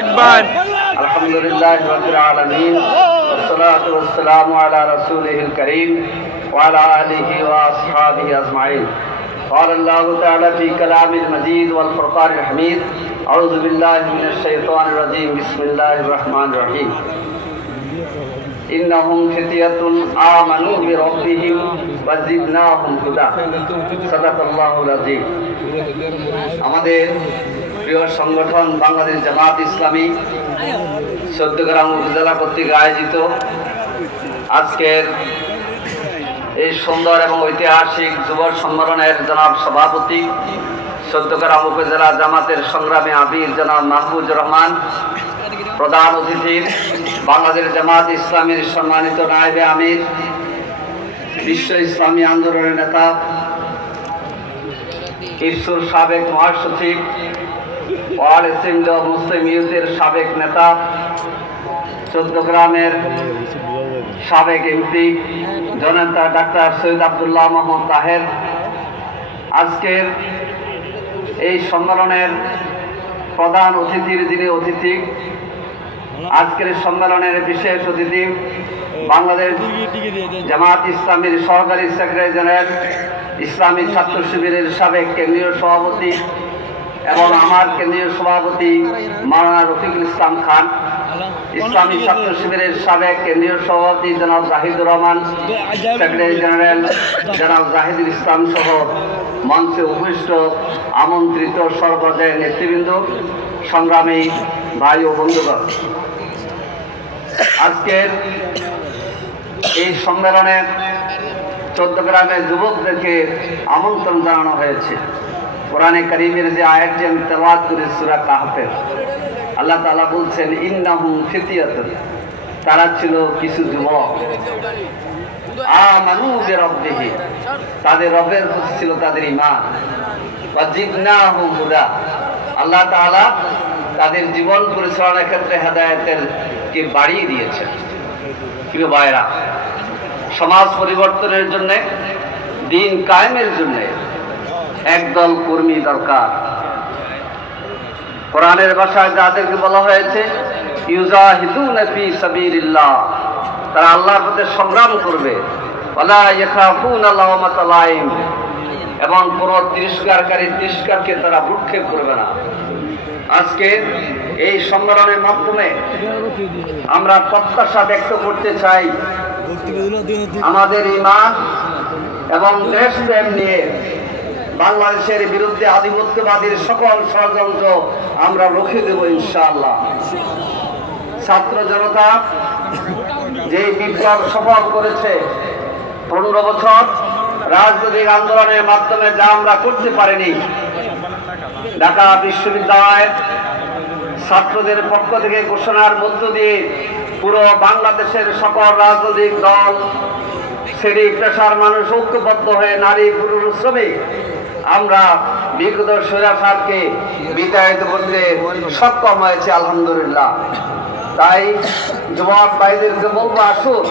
আকবার। আলহামদুলিল্লাহি রাব্বিল আলামিন ওয়াসসালাতু ওয়াসসালামু আলা রাসূলিহিল কারীম ওয়া আলা আলিহি ওয়া আসহাবিহি আজমাইন। قال الله تعالى في كلام المجيد والفرقان الحميد أعوذ بالله من الشيطان الرجيم بسم الله الرحمن الرحيم إنهم فتية آمنوا بربهم وزدناهم هدى صدق الله العظيم। আমাদের প্রিয় সংগঠন বাংলাদেশ জামাত ইসলামী চৌদ্দগ্রাম উপজেলা কর্তৃক আয়োজিত আজকের এই সুন্দর এবং ঐতিহাসিক যুব সম্মেলনের জনাব সভাপতি চৌদ্দগ্রাম উপজেলা জামাতের সংগ্রামী আমির জনাব মাহফুজুর রহমান, প্রধান অতিথি বাংলাদেশ জামাত ইসলামীর সম্মানিত নায়েবে আমির, বিশ্ব ইসলামী আন্দোলনের নেতা, ইরসুর সাবেক মহাসচিব, অল অ্যাসেম্বলি অব মুসলিম ইউথের সাবেক নেতা, চৌদ্দগ্রামের সাবেক এমপি জনতা ডাক্তার সৈয়দ আব্দুল্লাহ মোহাম্মদ তাহের, আজকের এই সম্মেলনের প্রধান অতিথির যিনি অতিথি, আজকের সম্মেলনের বিশেষ অতিথি বাংলাদেশ জামাত ইসলামীর সহকারী সেক্রেটারি জেনারেল, ইসলামী ছাত্র শিবিরের সাবেক কেন্দ্রীয় সভাপতি এবং আমার কেন্দ্রীয় সভাপতি মাওলানা রফিকুল ইসলাম খান, ইসলামী ছাত্র শিবিরের সাবেক কেন্দ্রীয় সভাপতি জনাব জাহিদুর রহমান, সেক্রেটারি জেনারেল জনাব জাহিদুল ইসলাম সহ মঞ্চে উপবিষ্ট আমন্ত্রিত সর্বপর্যায়ের নেতৃবৃন্দ, সংগ্রামী ভাই ও বন্ধুগণ, আজকের এই সম্মেলনে চৌদ্দগ্রামের যুবকদেরকে আমন্ত্রণ জানানো হয়েছে। কোরআনে কারীমের যে আয়াতটি আমি তেলাওয়াত করি সূরা কাহফের, আল্লাহ তাআলা বলছেন ইন্নাহুম ফিতয়াতুন, তারা ছিল কিছু যুবক, আমানু বিরাব্বিহিম, তাদের রবের প্রতি ছিল তাদের ঈমান, ওয়া জিদনাহুম হুদা, আল্লাহ তাআলা তাদের জীবন পরিচালনার ক্ষেত্রে হেদায়েতের কে বাড়িয়ে দিয়েছেন। প্রিয় ভাইরা, সমাজ পরিবর্তনের জন্য, দিন কায়েমের জন্য একদল কর্মী দরকার। কোরআনের ভাষায় যাদেরকে বলা হয়েছে ইউজাহিদুনা ফি সাবিলিল্লাহ, তারা আল্লাহর পথে সংগ্রাম করবে, ওয়ালা ইয়াখাফুনা লাওমাতা লাইম, এবং কোন তিরস্কারকে তারা ভ্রুক্ষেপ করবে না। আজকে এই সম্মেলনের মাধ্যমে আমরা প্রত্যাশা ব্যক্ত করতে চাই আমাদের ঈমান এবং দেশপ্রেম নিয়ে বাংলাদেশের বিরুদ্ধে আধিপত্যবাদীর সকল ষড়যন্ত্র আমরা রুখে দেব ইনশাআল্লাহ। ছাত্র জনতা যে বিপ্লব সফল করেছে, 15 বছর রাজনৈতিক আন্দোলনের মাধ্যমে যা আমরা করতে পারিনি, ঢাকা বিশ্ববিদ্যালয়ের ছাত্রদের পক্ষ থেকে ঘোষণার মধ্য দিয়ে পুরো বাংলাদেশের সকল রাজনৈতিক দল, শ্রেণী পেশার মানুষ ঐক্যবদ্ধ হয়ে নারী পুরুষ শ্রমিক আমরা বিগত স্বৈরাচারকে বিতাড়িত করতে সক্ষম হয়েছে আলহামদুলিল্লাহ। তাই যুবক ভাইদেরকে বলবো, আসুন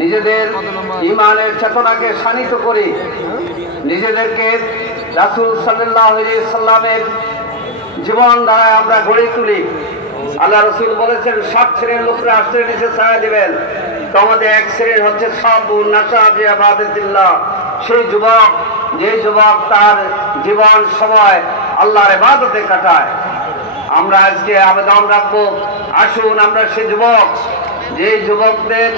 নিজেদের ঈমানের চেতনাকে শানিত করি, নিজেদেরকে রাসূল সাল্লাল্লাহু আলাইহি সাল্লামের জীবন দ্বারায় আমরা গড়ে তুলি। আল্লাহ রসুল বলেছেন 7 শ্রেণীর লোকরা আশ্রয়ের নিচে ছায়া দিবেন, তোমাদের এক শ্রেণীর হচ্ছে সাবুন নাশা ফি ইবাদাতিল্লাহ, সেই যুবক যে যুবক তার জীবন সময় আল্লাহর ইবাদতে কাটায়। আমরা আজকে আবেদন রাখবো, আসুন আমরা সেই যুবক যে যুবকদের